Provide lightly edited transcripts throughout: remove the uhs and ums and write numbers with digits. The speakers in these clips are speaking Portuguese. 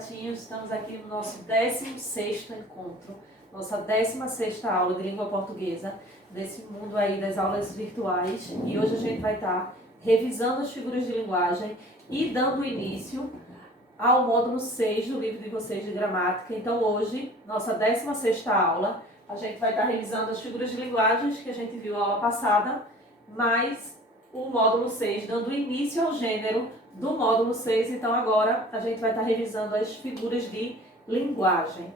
gatinhos, estamos aqui no nosso 16º encontro, nossa 16ª aula de língua portuguesa, desse mundo aí das aulas virtuais. E hoje a gente vai estar revisando as figuras de linguagem e dando início ao módulo 6 do livro de vocês de gramática. Então hoje, nossa 16ª aula, a gente vai estar revisando as figuras de linguagens que a gente viu na aula passada, mais o módulo 6, dando início ao gênero do módulo 6. Então agora a gente vai estar revisando as figuras de linguagem.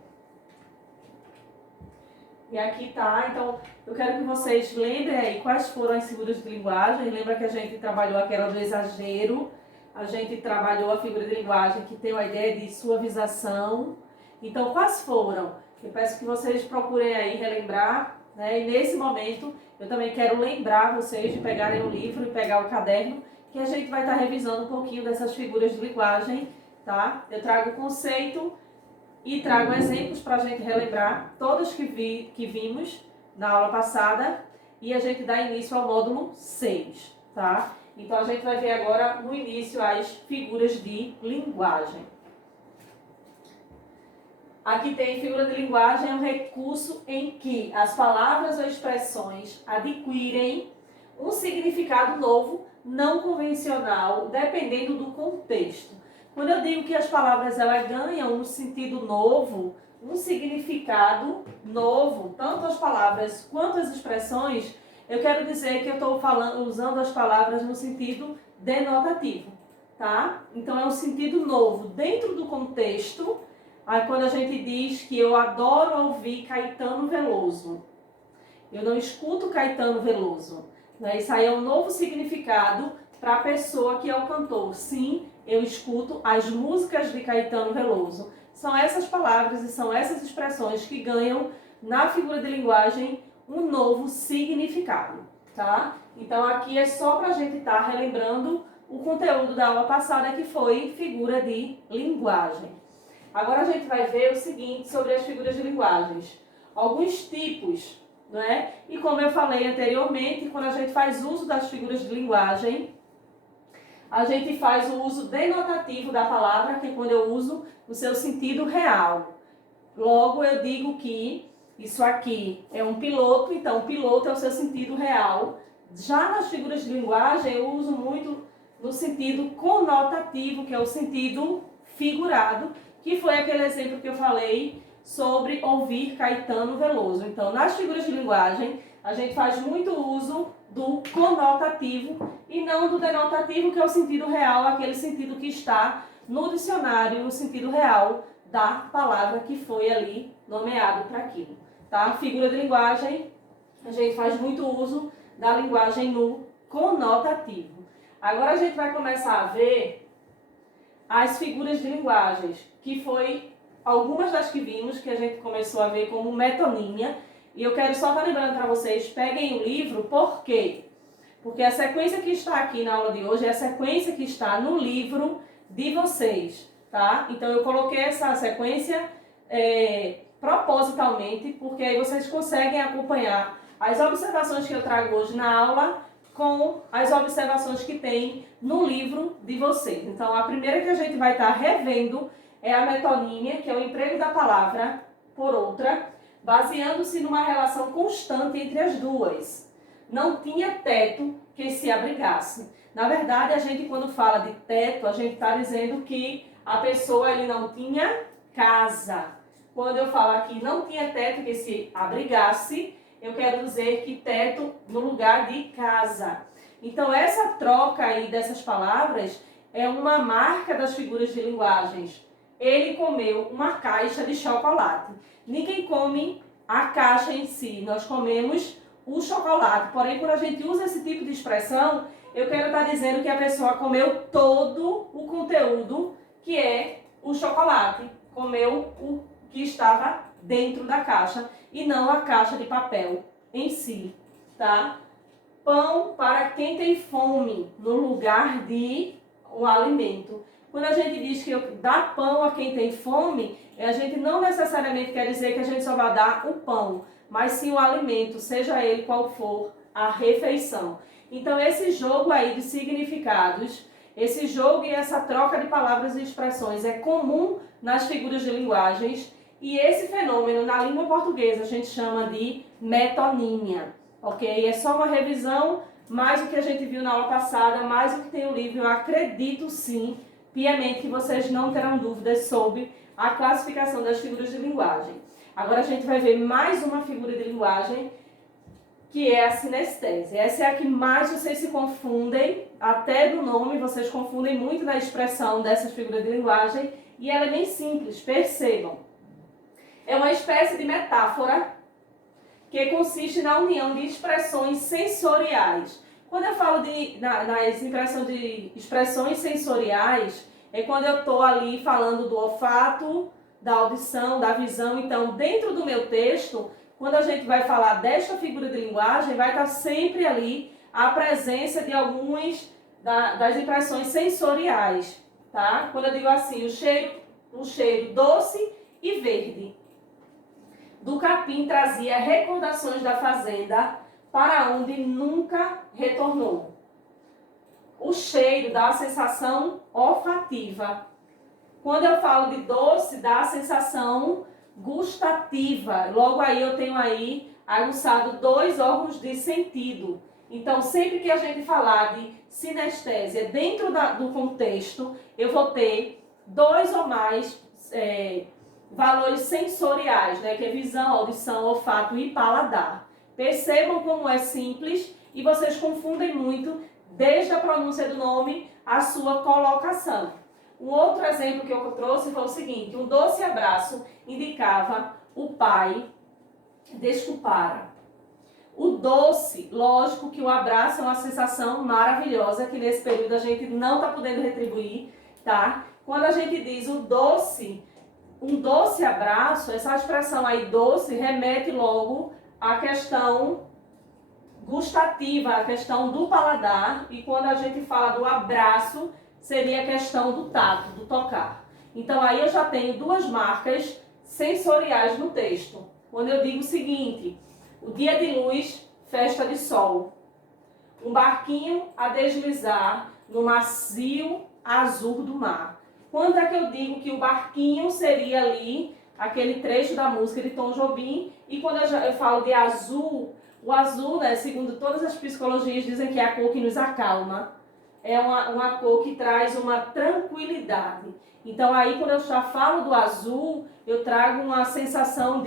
E aqui tá, então eu quero que vocês lembrem aí quais foram as figuras de linguagem. Lembra que a gente trabalhou aquela do exagero, a gente trabalhou a figura de linguagem que tem a ideia de suavização. Então quais foram? Eu peço que vocês procurem aí relembrar, né? E nesse momento eu também quero lembrar vocês de pegarem o livro e pegar o caderno, que a gente vai estar revisando um pouquinho dessas figuras de linguagem, tá? Eu trago o conceito e trago exemplos para a gente relembrar todas que vimos na aula passada, e a gente dá início ao módulo 6, tá? Então a gente vai ver agora no início as figuras de linguagem. Aqui tem figura de linguagem, é um recurso em que as palavras ou expressões adquirem um significado novo, não convencional, dependendo do contexto. Quando eu digo que as palavras elas ganham um sentido novo, um significado novo, tanto as palavras quanto as expressões, eu quero dizer que eu estou usando as palavras no sentido denotativo, tá? Então é um sentido novo dentro do contexto. Aí quando a gente diz que eu adoro ouvir Caetano Veloso, eu não escuto Caetano Veloso, né? Isso aí é um novo significado para a pessoa que é o cantor. Sim, eu escuto as músicas de Caetano Veloso. São essas palavras e são essas expressões que ganham na figura de linguagem um novo significado, tá? Então aqui é só para a gente estar relembrando o conteúdo da aula passada, que foi figura de linguagem. Agora a gente vai ver o seguinte sobre as figuras de linguagens. Alguns tipos, não é? E como eu falei anteriormente, quando a gente faz uso das figuras de linguagem, a gente faz o uso denotativo da palavra, que é quando eu uso no seu sentido real. Logo eu digo que isso aqui é um piloto, então o piloto é o seu sentido real. Já nas figuras de linguagem eu uso muito no sentido conotativo, que é o sentido figurado, que foi aquele exemplo que eu falei sobre ouvir Caetano Veloso. Então, nas figuras de linguagem, a gente faz muito uso do conotativo e não do denotativo, que é o sentido real, aquele sentido que está no dicionário, no sentido real da palavra que foi ali nomeado para aquilo, tá? Figura de linguagem, a gente faz muito uso da linguagem no conotativo. Agora a gente vai começar a ver as figuras de linguagens, que foi algumas das que vimos, que a gente começou a ver como metonímia. E eu quero só estar lembrando para vocês, peguem o livro. Por quê? Porque a sequência que está aqui na aula de hoje é a sequência que está no livro de vocês, tá? Então eu coloquei essa sequência propositalmente, porque aí vocês conseguem acompanhar as observações que eu trago hoje na aula com as observações que tem no livro de vocês. Então, a primeira que a gente vai estar revendo é a metonímia, que é o emprego da palavra por outra, baseando-se numa relação constante entre as duas. Não tinha teto que se abrigasse. Na verdade, a gente, quando fala de teto, a gente está dizendo que a pessoa ali não tinha casa. Quando eu falo aqui não tinha teto que se abrigasse, eu quero dizer que teto no lugar de casa. Então essa troca aí dessas palavras é uma marca das figuras de linguagens. Ele comeu uma caixa de chocolate. Ninguém come a caixa em si, nós comemos o chocolate. Porém, quando a gente usa esse tipo de expressão, eu quero estar dizendo que a pessoa comeu todo o conteúdo que é o chocolate. Comeu o que estava dentro da caixa e não a caixa de papel em si, tá? Pão para quem tem fome, no lugar de um alimento. Quando a gente diz que dá pão a quem tem fome, a gente não necessariamente quer dizer que a gente só vai dar o pão, mas sim o alimento, seja ele qual for a refeição. Então esse jogo aí de significados, Esse jogo e essa troca de palavras e expressões é comum nas figuras de linguagens e esse fenômeno na língua portuguesa a gente chama de metonímia, ok? É só uma revisão, mais o que a gente viu na aula passada, mais o que tem o livro. Eu acredito sim, piamente, que vocês não terão dúvidas sobre a classificação das figuras de linguagem. Agora a gente vai ver mais uma figura de linguagem, que é a sinestésia. Essa é a que mais vocês se confundem, até do nome vocês confundem muito na expressão dessas figuras de linguagem, e ela é bem simples, percebam. É uma espécie de metáfora que consiste na união de expressões sensoriais. Quando eu falo nas impressões de expressões sensoriais, é quando eu estou ali falando do olfato, da audição, da visão. Então, dentro do meu texto, quando a gente vai falar desta figura de linguagem, vai estar sempre ali a presença de algumas das impressões sensoriais, tá? Quando eu digo assim, o cheiro doce e verde do capim trazia recordações da fazenda para onde nunca retornou. O cheiro dá a sensação olfativa. Quando eu falo de doce, dá a sensação gustativa. Logo aí eu tenho aí aguçado 2 órgãos de sentido. Então, sempre que a gente falar de sinestésia dentro do contexto, eu vou ter 2 ou mais valores sensoriais, né? Que é visão, audição, olfato e paladar. Percebam como é simples e vocês confundem muito, desde a pronúncia do nome, a sua colocação. Um outro exemplo que eu trouxe foi o seguinte: um doce abraço indicava o pai desculpara. O doce, lógico que o abraço é uma sensação maravilhosa que nesse período a gente não está podendo retribuir, tá? Quando a gente diz o doce, um doce abraço, essa expressão aí doce remete logo à questão gustativa, à questão do paladar, e quando a gente fala do abraço, seria a questão do tato, do tocar. Então aí eu já tenho 2 marcas sensoriais no texto. Quando eu digo o seguinte: o dia de luz, festa de sol. Um barquinho a deslizar no macio azul do mar. Quando é que eu digo que o barquinho seria ali, aquele trecho da música de Tom Jobim, e quando eu falo de azul, o azul, né, segundo todas as psicologias, dizem que é a cor que nos acalma, é uma cor que traz uma tranquilidade. Então aí quando eu já falo do azul, eu trago uma sensação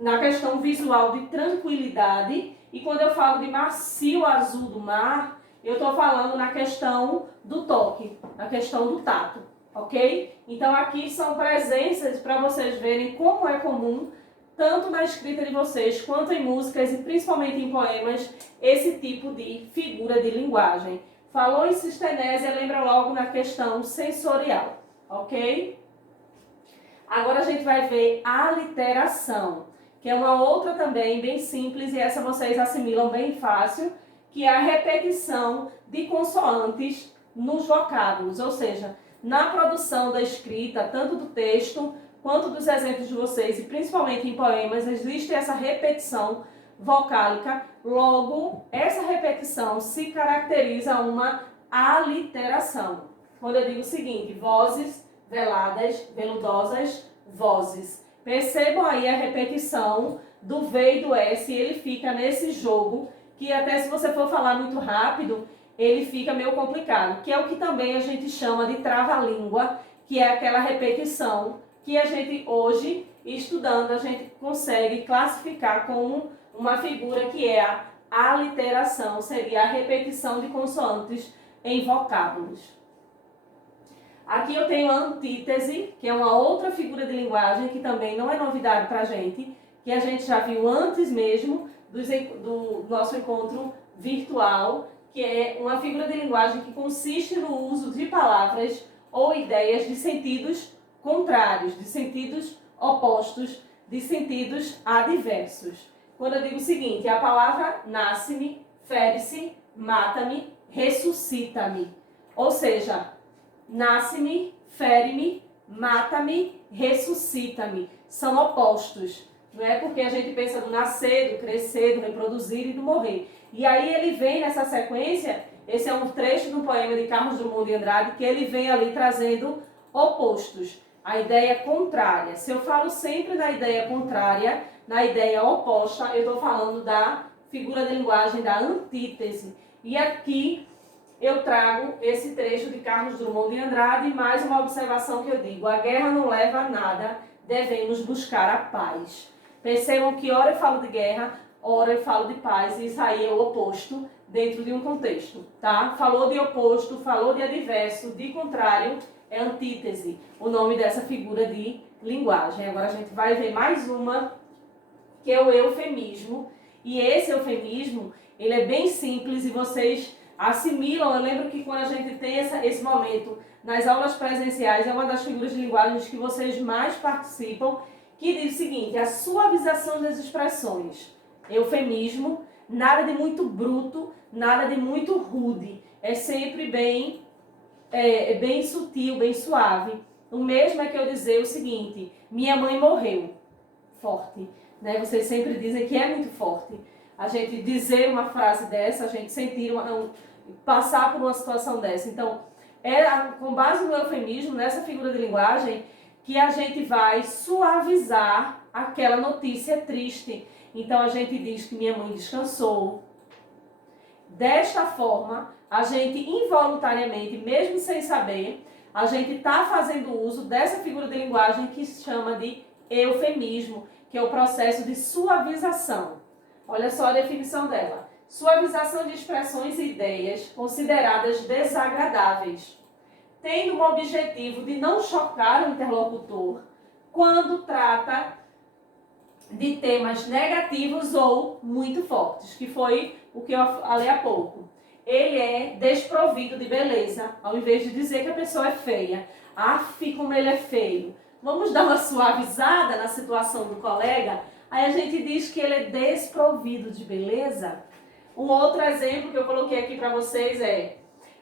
na questão visual de tranquilidade, e quando eu falo de macio azul do mar, eu estou falando na questão do toque, na questão do tato, ok? Então aqui são presenças para vocês verem como é comum, tanto na escrita de vocês, quanto em músicas e principalmente em poemas, esse tipo de figura de linguagem. Falou em sistenésia, lembra logo na questão sensorial, ok? Agora a gente vai ver a aliteração, que é uma outra também bem simples, e essa vocês assimilam bem fácil, que é a repetição de consoantes nos vocábulos, ou seja, na produção da escrita, tanto do texto quanto dos exemplos de vocês, e principalmente em poemas, existe essa repetição vocálica. Logo, essa repetição se caracteriza uma aliteração. Quando eu digo o seguinte: vozes, veladas, veludosas, vozes. Percebam aí a repetição do V e do S, ele fica nesse jogo, que até se você for falar muito rápido, ele fica meio complicado, que é o que também a gente chama de trava-língua, que é aquela repetição que a gente hoje, estudando, a gente consegue classificar como uma figura que é a aliteração, seria a repetição de consoantes em vocábulos. Aqui eu tenho a antítese, que é uma outra figura de linguagem que também não é novidade para a gente já viu antes mesmo do nosso encontro virtual, que é uma figura de linguagem que consiste no uso de palavras ou ideias de sentidos contrários, de sentidos opostos, de sentidos adversos. Quando eu digo o seguinte: a palavra nasce-me, fere-se, mata-me, ressuscita-me. Ou seja, nasce-me, fere-me, mata-me, ressuscita-me. São opostos. Não é porque a gente pensa no nascer, do crescer, do reproduzir e do morrer. E aí ele vem nessa sequência Esse é um trecho do poema de Carlos Drummond de Andrade que ele vem ali trazendo opostos, a ideia contrária. Se eu falo sempre na ideia contrária, na ideia oposta, eu estou falando da figura de linguagem da antítese. E aqui eu trago esse trecho de Carlos Drummond de Andrade e mais uma observação que eu digo: a guerra não leva a nada, devemos buscar a paz. Percebam que ora eu falo de guerra, ora eu falo de paz, e isso aí é o oposto dentro de um contexto, tá? Falou de oposto, falou de adverso, de contrário, é antítese, o nome dessa figura de linguagem. Agora a gente vai ver mais uma, que é o eufemismo, e esse eufemismo, ele é bem simples e vocês assimilam. Eu lembro que quando a gente tem esse momento nas aulas presenciais, é uma das figuras de linguagem que vocês mais participam, que diz o seguinte: a suavização das expressões. Eufemismo, nada de muito bruto, nada de muito rude, é sempre bem sutil, bem suave. O mesmo é que eu dizer o seguinte: minha mãe morreu. Forte, né? Vocês sempre dizem que é muito forte a gente dizer uma frase dessa, a gente sentir passar por uma situação dessa. Então, com base no eufemismo, nessa figura de linguagem, que a gente vai suavizar aquela notícia triste. Então, a gente diz que minha mãe descansou. Desta forma, a gente involuntariamente, mesmo sem saber, a gente está fazendo uso dessa figura de linguagem que se chama de eufemismo, que é o processo de suavização. Olha só a definição dela: suavização de expressões e ideias consideradas desagradáveis, tendo o objetivo de não chocar o interlocutor quando trata de temas negativos ou muito fortes, que foi o que eu falei há pouco. Ele é desprovido de beleza, ao invés de dizer que a pessoa é feia. Aff, como ele é feio. Vamos dar uma suavizada na situação do colega? Aí a gente diz que ele é desprovido de beleza. Um outro exemplo que eu coloquei aqui para vocês é: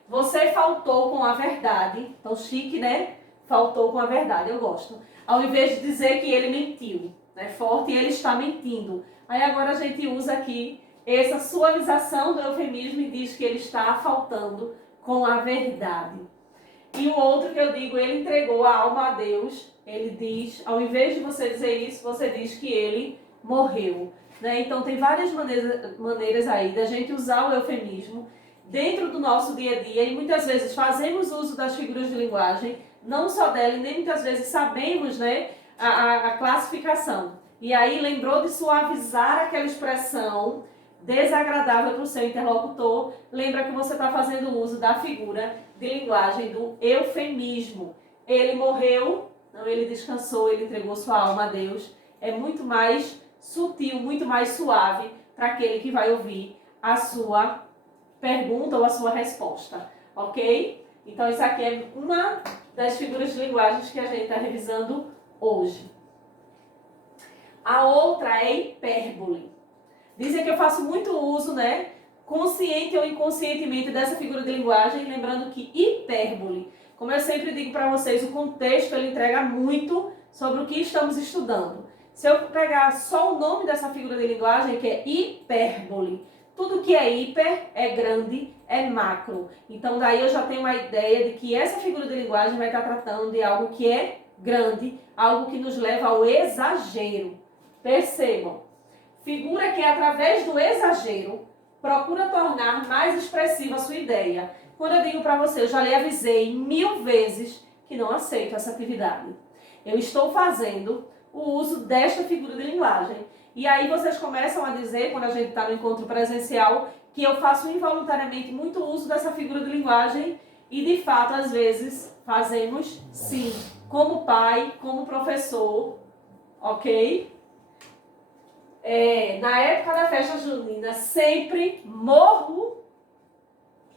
você faltou com a verdade. Então, chique, né? Faltou com a verdade, eu gosto. Ao invés de dizer que ele mentiu, né? Forte, ele está mentindo. Aí agora a gente usa aqui essa suavização do eufemismo e diz que ele está faltando com a verdade. E o outro que eu digo: ele entregou a alma a Deus. Ele diz, ao invés de você dizer isso, você diz que ele morreu, né? Então tem várias maneiras aí da gente usar o eufemismo dentro do nosso dia a dia, e muitas vezes fazemos uso das figuras de linguagem, não só dela, e nem muitas vezes sabemos, né, a classificação. E aí lembrou de suavizar aquela expressão desagradável para o seu interlocutor, lembra que você está fazendo uso da figura de linguagem do eufemismo. Ele morreu, não, ele descansou, ele entregou sua alma a Deus. É muito mais sutil, muito mais suave para aquele que vai ouvir a sua pergunta ou a sua resposta, ok? Então isso aqui é uma das figuras de linguagens que a gente está revisando hoje. A outra é hipérbole. Dizem que eu faço muito uso, né, consciente ou inconscientemente, dessa figura de linguagem, lembrando que hipérbole, como eu sempre digo para vocês, o contexto ele entrega muito sobre o que estamos estudando. Se eu pegar só o nome dessa figura de linguagem, que é hipérbole, tudo que é hiper é grande, é macro. Então daí eu já tenho uma ideia de que essa figura de linguagem vai estar tratando de algo que é grande, algo que nos leva ao exagero. Percebam, figura que através do exagero procura tornar mais expressiva a sua ideia. Quando eu digo para você, eu já lhe avisei 1000 vezes que não aceito essa atividade. Eu estou fazendo o uso desta figura de linguagem. E aí vocês começam a dizer, quando a gente está no encontro presencial, que eu faço involuntariamente muito uso dessa figura de linguagem e, de fato, às vezes, fazemos sim, como pai, como professor, ok? Na época da festa junina, sempre morro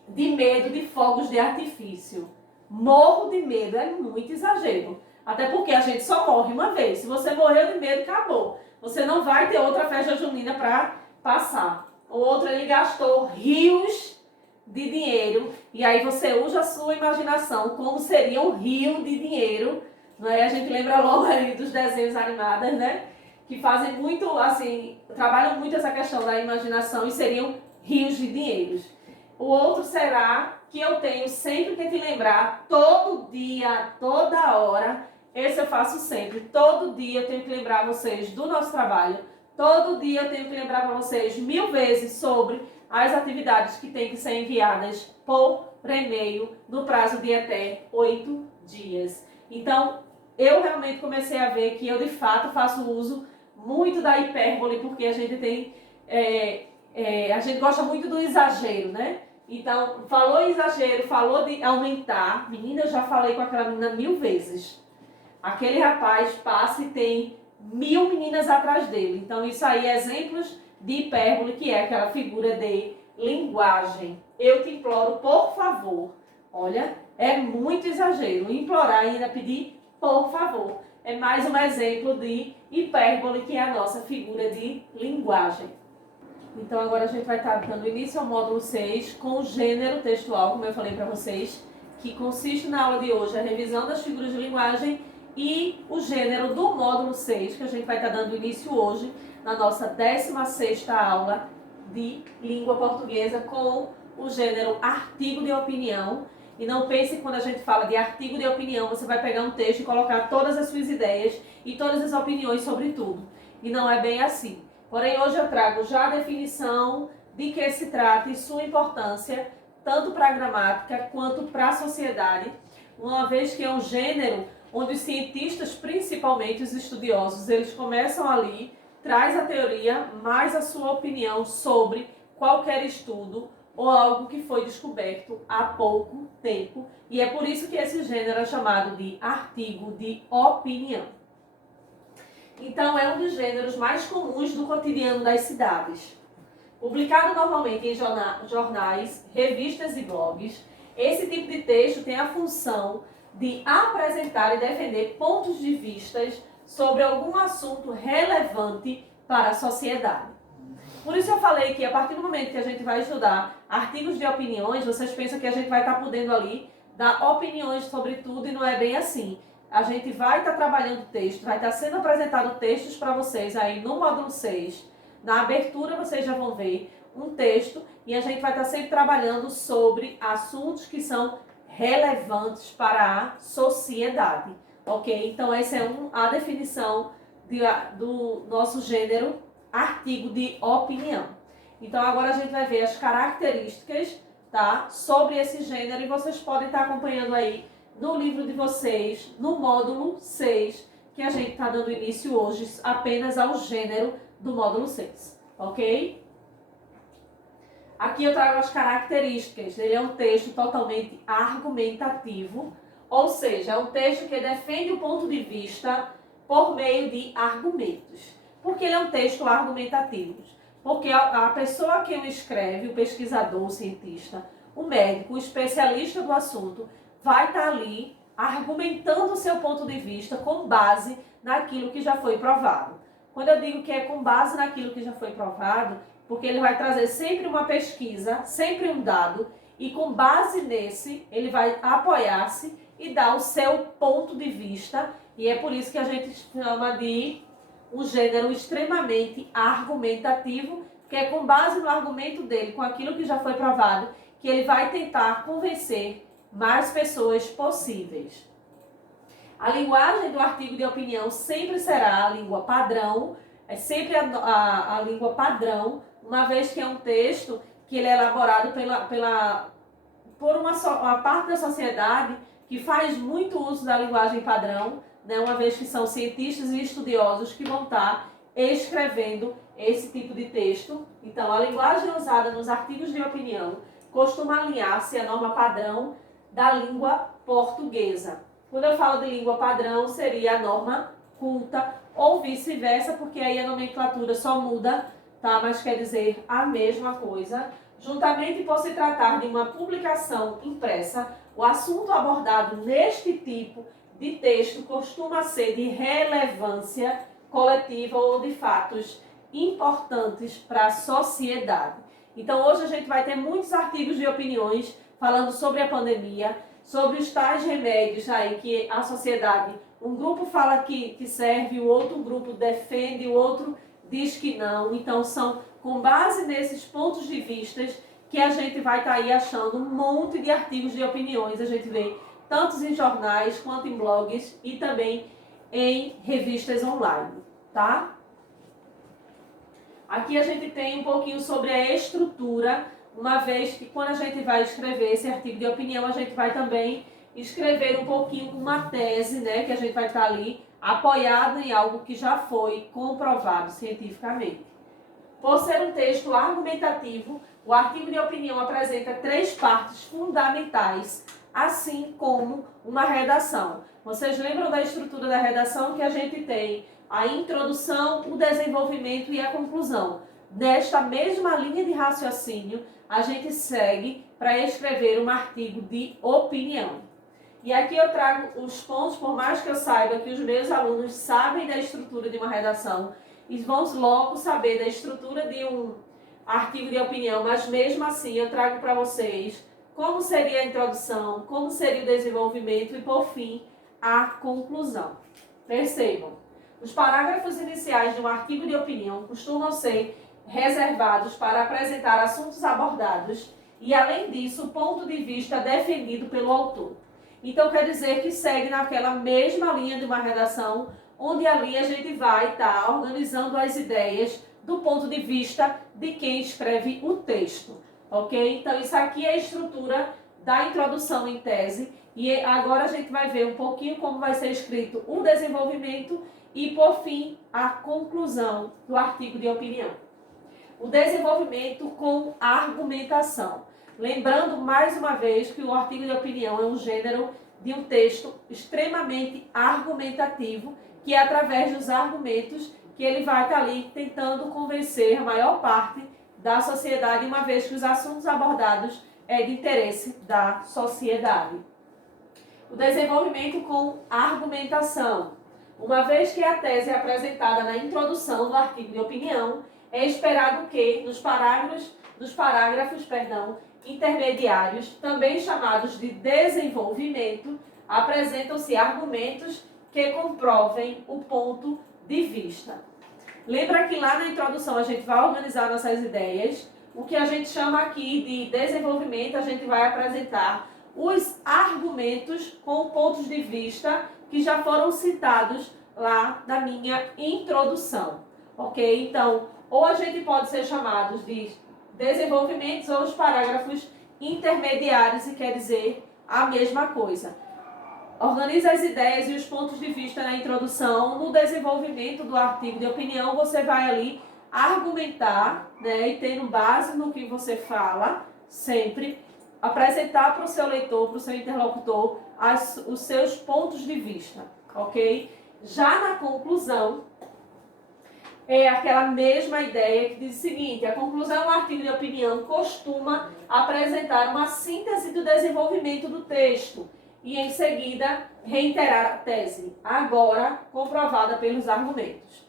de medo de fogos de artifício. Morro de medo, é muito exagero. Até porque a gente só morre uma vez. Se você morreu de medo, acabou. Você não vai ter outra festa junina para passar. O outro, ele gastou rios de dinheiro. E aí você usa a sua imaginação como seria um rio de dinheiro. Né? A gente lembra logo aí dos desenhos animados, né? Que fazem muito, assim, trabalham muito essa questão da imaginação e seriam rios de dinheiros. O outro será que eu tenho sempre que te lembrar, todo dia, toda hora. Esse eu faço sempre. Todo dia eu tenho que lembrar vocês do nosso trabalho. Todo dia eu tenho que lembrar para vocês 1000 vezes sobre as atividades que têm que ser enviadas por e-mail no prazo de até 8 dias. Então, eu realmente comecei a ver que eu de fato faço uso muito da hipérbole, porque a gente tem... a gente gosta muito do exagero, né? Então, falou em exagero, falou de aumentar. Menina, eu já falei com aquela menina 1000 vezes. Aquele rapaz passa e tem 1000 meninas atrás dele. Então, isso aí é exemplos de hipérbole, que é aquela figura de linguagem. Eu te imploro, por favor. Olha, é muito exagero. Implorar e ainda pedir, por favor. É mais um exemplo de hipérbole, que é a nossa figura de linguagem. Então, agora a gente vai estar dando início ao módulo 6 com o gênero textual, como eu falei para vocês, que consiste na aula de hoje a revisão das figuras de linguagem e o gênero do módulo 6, que a gente vai estar dando início hoje na nossa 16ª aula de língua portuguesa com o gênero artigo de opinião. E não pense que quando a gente fala de artigo de opinião, você vai pegar um texto e colocar todas as suas ideias e todas as opiniões sobre tudo. E não é bem assim. Porém, hoje eu trago já a definição de que se trata e sua importância, tanto para a gramática quanto para a sociedade, uma vez que é um gênero onde os cientistas, principalmente os estudiosos, eles começam ali, traz a teoria, mais a sua opinião sobre qualquer estudo ou algo que foi descoberto há pouco tempo. E é por isso que esse gênero é chamado de artigo de opinião. Então, é um dos gêneros mais comuns do cotidiano das cidades. Publicado normalmente em jornais, revistas e blogs, esse tipo de texto tem a função de apresentar e defender pontos de vista sobre algum assunto relevante para a sociedade. Por isso eu falei que a partir do momento que a gente vai estudar artigos de opiniões, vocês pensam que a gente vai estar podendo ali dar opiniões sobre tudo e não é bem assim. A gente vai estar trabalhando texto, vai estar sendo apresentado textos para vocês aí no módulo 6. Na abertura vocês já vão ver um texto e a gente vai estar sempre trabalhando sobre assuntos que são relevantes para a sociedade, ok? Então essa é a definição do nosso gênero artigo de opinião. Então agora a gente vai ver as características, tá, sobre esse gênero e vocês podem estar acompanhando aí no livro de vocês, no módulo 6, que a gente está dando início hoje apenas ao gênero do módulo 6, ok? Aqui eu trago as características. Ele é um texto totalmente argumentativo, ou seja, é um texto que defende o ponto de vista por meio de argumentos. Por que ele é um texto argumentativo? Porque a pessoa que o escreve, o pesquisador, o cientista, o médico, o especialista do assunto, vai estar ali argumentando o seu ponto de vista com base naquilo que já foi provado. Quando eu digo que é com base naquilo que já foi provado, porque ele vai trazer sempre uma pesquisa, sempre um dado, e com base nesse, ele vai apoiar-se e dar o seu ponto de vista, e é por isso que a gente chama de um gênero extremamente argumentativo, que é com base no argumento dele, com aquilo que já foi provado, que ele vai tentar convencer mais pessoas possíveis. A linguagem do artigo de opinião sempre será a língua padrão, é sempre a língua padrão, uma vez que é um texto que ele é elaborado por uma parte da sociedade que faz muito uso da linguagem padrão, né, uma vez que são cientistas e estudiosos que vão estar escrevendo esse tipo de texto. Então, a linguagem usada nos artigos de opinião costuma alinhar-se à norma padrão da língua portuguesa. Quando eu falo de língua padrão, seria a norma culta, ou vice-versa, porque aí a nomenclatura só muda, tá? Mas quer dizer a mesma coisa. Juntamente por se tratar de uma publicação impressa, o assunto abordado neste tipo de texto costuma ser de relevância coletiva ou de fatos importantes para a sociedade. Então hoje a gente vai ter muitos artigos de opiniões falando sobre a pandemia, sobre os tais remédios aí que a sociedade, um grupo fala que serve, o outro grupo defende, o outro diz que não. Então são com base nesses pontos de vista que a gente vai estar aí achando um monte de artigos de opiniões, a gente vê tanto em jornais quanto em blogs e também em revistas online, tá? Aqui a gente tem um pouquinho sobre a estrutura, uma vez que quando a gente vai escrever esse artigo de opinião, a gente vai também escrever um pouquinho uma tese, né, que a gente vai estar ali apoiado em algo que já foi comprovado cientificamente. Por ser um texto argumentativo, o artigo de opinião apresenta 3 partes fundamentais, assim como uma redação. Vocês lembram da estrutura da redação que a gente tem a introdução, o desenvolvimento e a conclusão. Nesta mesma linha de raciocínio, a gente segue para escrever um artigo de opinião. E aqui eu trago os pontos, por mais que eu saiba que os meus alunos sabem da estrutura de uma redação, e vão logo saber da estrutura de um artigo de opinião, mas mesmo assim eu trago para vocês como seria a introdução, como seria o desenvolvimento e, por fim, a conclusão. Percebam, os parágrafos iniciais de um artigo de opinião costumam ser reservados para apresentar assuntos abordados e, além disso, o ponto de vista defendido pelo autor. Então, quer dizer que segue naquela mesma linha de uma redação, onde ali a gente vai estar organizando as ideias do ponto de vista de quem escreve o texto, ok? Então, isso aqui é a estrutura da introdução em tese, e agora a gente vai ver um pouquinho como vai ser escrito o desenvolvimento e, por fim, a conclusão do artigo de opinião. O desenvolvimento com argumentação. Lembrando, mais uma vez, que o artigo de opinião é um gênero de um texto extremamente argumentativo, que é através dos argumentos que ele vai estar ali tentando convencer a maior parte da sociedade, uma vez que os assuntos abordados é de interesse da sociedade. O desenvolvimento com argumentação. Uma vez que a tese é apresentada na introdução do artigo de opinião, é esperado que, nos parágrafos intermediários, também chamados de desenvolvimento, apresentam-se argumentos que comprovem o ponto de vista. Lembra que lá na introdução a gente vai organizar nossas ideias. O que a gente chama aqui de desenvolvimento, a gente vai apresentar os argumentos com pontos de vista que já foram citados lá na minha introdução, ok? Então, ou a gente pode ser chamados de desenvolvimentos ou os parágrafos intermediários, e quer dizer a mesma coisa. Organiza as ideias e os pontos de vista na introdução. No desenvolvimento do artigo de opinião, você vai ali argumentar, né, e tendo base no que você fala, sempre apresentar para o seu leitor, para o seu interlocutor, os seus pontos de vista, ok? Já na conclusão, é aquela mesma ideia que diz o seguinte: a conclusão do artigo de opinião costuma apresentar uma síntese do desenvolvimento do texto e, em seguida, reiterar a tese, agora comprovada pelos argumentos.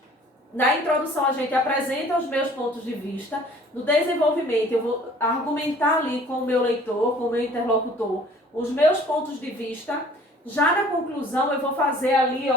Na introdução, a gente apresenta os meus pontos de vista. No desenvolvimento, eu vou argumentar ali com o meu leitor, com o meu interlocutor, os meus pontos de vista. Já na conclusão, eu vou fazer ali,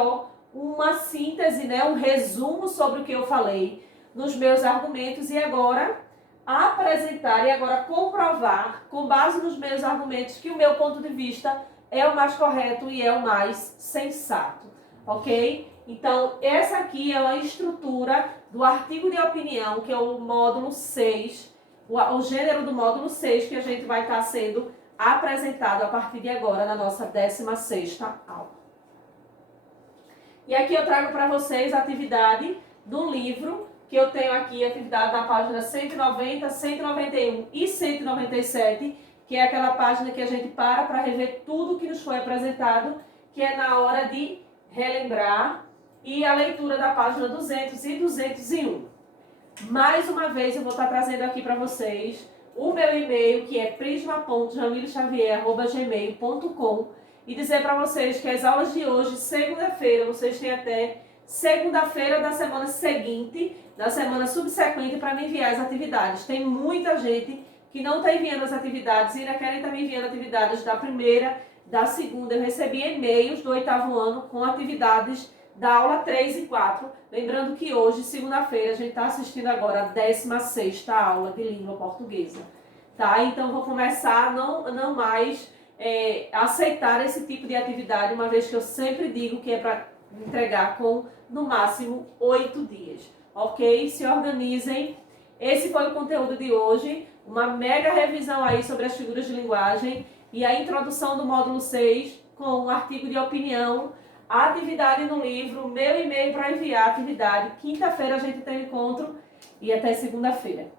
uma síntese, né, um resumo sobre o que eu falei nos meus argumentos e agora apresentar e agora comprovar, com base nos meus argumentos, que o meu ponto de vista é o mais correto e é o mais sensato, ok? Então, essa aqui é a estrutura do artigo de opinião, que é o módulo 6, o gênero do módulo 6, que a gente vai estar sendo apresentado a partir de agora na nossa 16ª aula. E aqui eu trago para vocês a atividade do livro, que eu tenho aqui, a atividade na página 190, 191 e 197, que é aquela página que a gente para rever tudo que nos foi apresentado, que é na hora de relembrar, e a leitura da página 200 e 201. Mais uma vez eu vou estar trazendo aqui para vocês o meu e-mail, que é prisma.jamiloxavier@gmail.com, e dizer para vocês que as aulas de hoje, segunda-feira, vocês têm até segunda-feira da semana seguinte, da semana subsequente, para me enviar as atividades. Tem muita gente que não está enviando as atividades e ainda querem estar me enviando atividades da primeira, da segunda. Eu recebi e-mails do 8º ano com atividades da aula 3 e 4. Lembrando que hoje, segunda-feira, a gente está assistindo agora a 16ª aula de língua portuguesa. tá? Então, vou começar a não mais aceitar esse tipo de atividade, uma vez que eu sempre digo que é para entregar com, no máximo, 8 dias, ok? Se organizem. Esse foi o conteúdo de hoje, uma mega revisão aí sobre as figuras de linguagem e a introdução do módulo 6 com um artigo de opinião, a atividade no livro, meu e-mail para enviar a atividade. Quinta-feira a gente tem encontro e até segunda-feira.